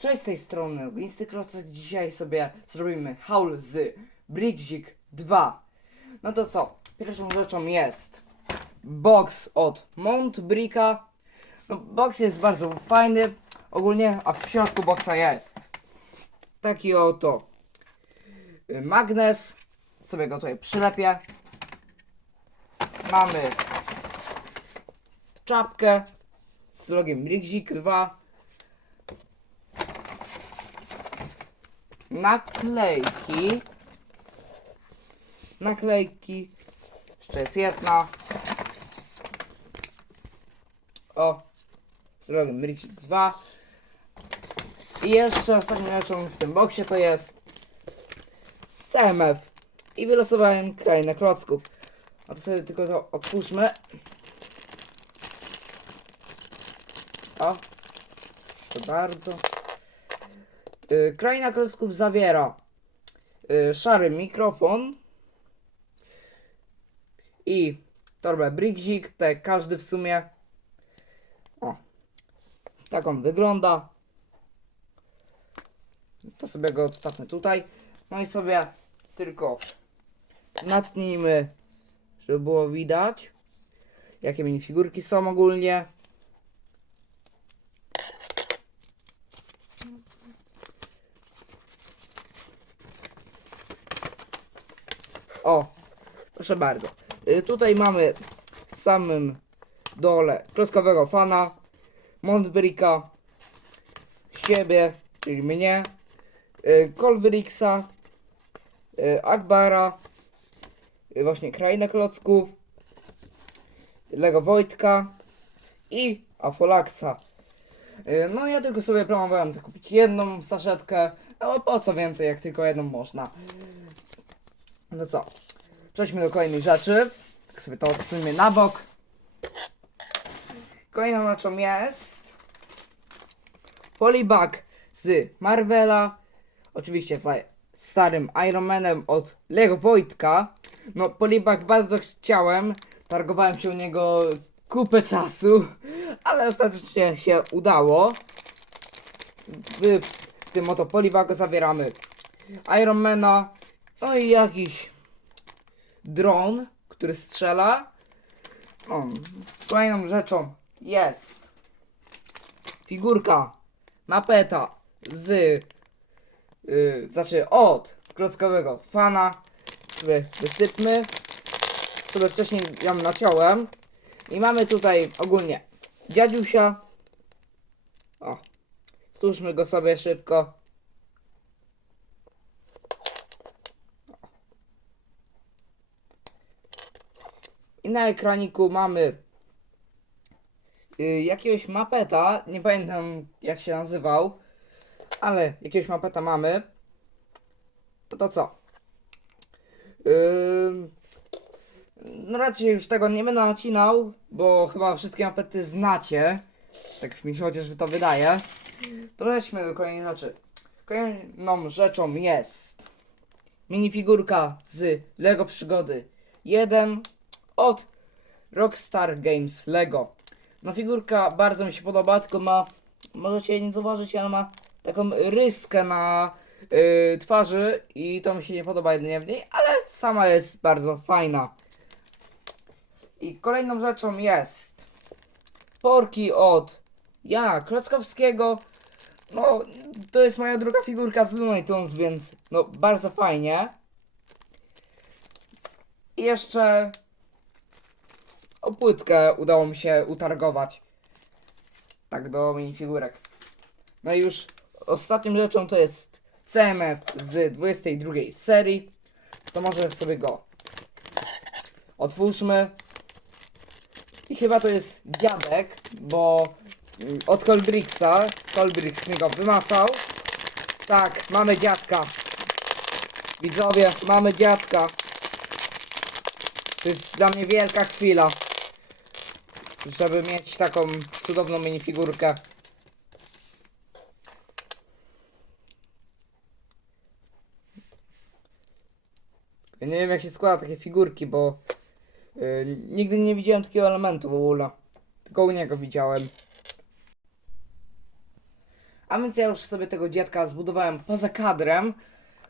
Cześć z tej strony Ognisty Krocek. Dzisiaj sobie zrobimy haul z Brickzik 2. No to co? Pierwszą rzeczą jest box od Mount Bricka. No, box jest bardzo fajny ogólnie, a w środku boxa jest taki oto magnes. Sobie go tutaj przylepię. Mamy czapkę z logiem Brickzik 2. naklejki. Naklejki. Jeszcze jest jedna. O. Zrobię Mrixik 2. I jeszcze ostatnią rzeczą w tym boksie to jest CMF. I wylosowałem krainę klocków. A to sobie tylko to otwórzmy. O. Proszę bardzo. Y, Kraina Klocków zawiera y, szary mikrofon i torbę Brickzik, te każdy w sumie. O, tak on wygląda. To sobie go odstawmy tutaj. No i sobie tylko natnijmy, żeby było widać, jakie minifigurki są ogólnie. O, proszę bardzo. Y, tutaj mamy w samym dole klockowego fana, Montbricka, siebie, czyli mnie, Colbrixa, y, Akbara, y, właśnie Krainę Klocków, Lego Wojtka i Afolaxa. No ja tylko sobie planowałem zakupić jedną saszetkę, no po co więcej, jak tylko jedną można. No co? Przejdźmy do kolejnej rzeczy. Tak sobie to odsuńmy na bok. Kolejną rzeczą jest Polybag z Marvela. Oczywiście z starym Iron Manem od Lego Wojtka. No Polybag bardzo chciałem. Targowałem się u niego kupę czasu, ale ostatecznie się udało. W tym oto Polybagu zawieramy Ironmana, no i jakiś dron, który strzela. O, kolejną rzeczą jest figurka mapeta z yy, znaczy od klockowego fana. Sobie wysypmy. Sobie wcześniej ją naciąłem. I mamy tutaj ogólnie dziadziusia. O, służmy go sobie szybko. Na ekraniku mamy y, jakiegoś mapeta, nie pamiętam jak się nazywał, ale jakiegoś mapeta mamy. To to co? Ym, no raczej już tego nie będę nacinał, bo chyba wszystkie mapety znacie. Tak mi się chociaż to wydaje. To lećmy do kolejnej rzeczy. Kolejną rzeczą jest minifigurka z Lego Przygody 1 od Rockstar Games Lego. No figurka bardzo mi się podoba, tylko ma, możecie nie zauważyć, ale ma taką ryskę na yy, twarzy i to mi się nie podoba jedynie w niej, ale sama jest bardzo fajna. I kolejną rzeczą jest porki od Jana Klockowskiego. No, to jest moja druga figurka z Looney Tunes, więc no bardzo fajnie. I jeszcze płytkę udało mi się utargować. Tak do minifigurek. No i już ostatnią rzeczą to jest CMF z 22 serii. To może sobie go otwórzmy. I chyba to jest dziadek, bo mm, od Colbrixa, Colbrix mi go wymacał. Tak, mamy dziadka. Widzowie, mamy dziadka. To jest dla mnie wielka chwila żeby mieć taką cudowną minifigurkę. Ja nie wiem jak się składa takie figurki, bo yy, nigdy nie widziałem takiego elementu w ogóle. Tylko u niego widziałem. A więc ja już sobie tego dziadka zbudowałem poza kadrem.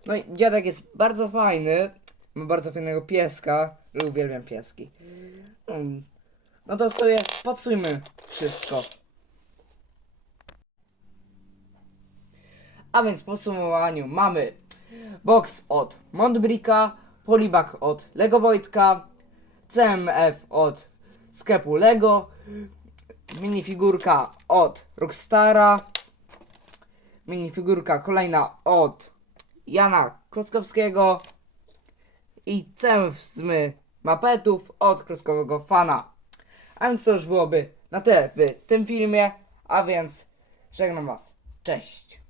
No i dziadek jest bardzo fajny. Ma bardzo fajnego pieska. Uwielbiam pieski. Mm. No to sobie podsujmy wszystko. A więc w podsumowaniu mamy box od Montbricka, polibak od Lego Wojtka, CMF od sklepu Lego, minifigurka od Rockstara, minifigurka kolejna od Jana Klockowskiego i cemzmy mapetów od Klockowego Fana. A więc to już byłoby na tyle w tym filmie, a więc żegnam Was. Cześć!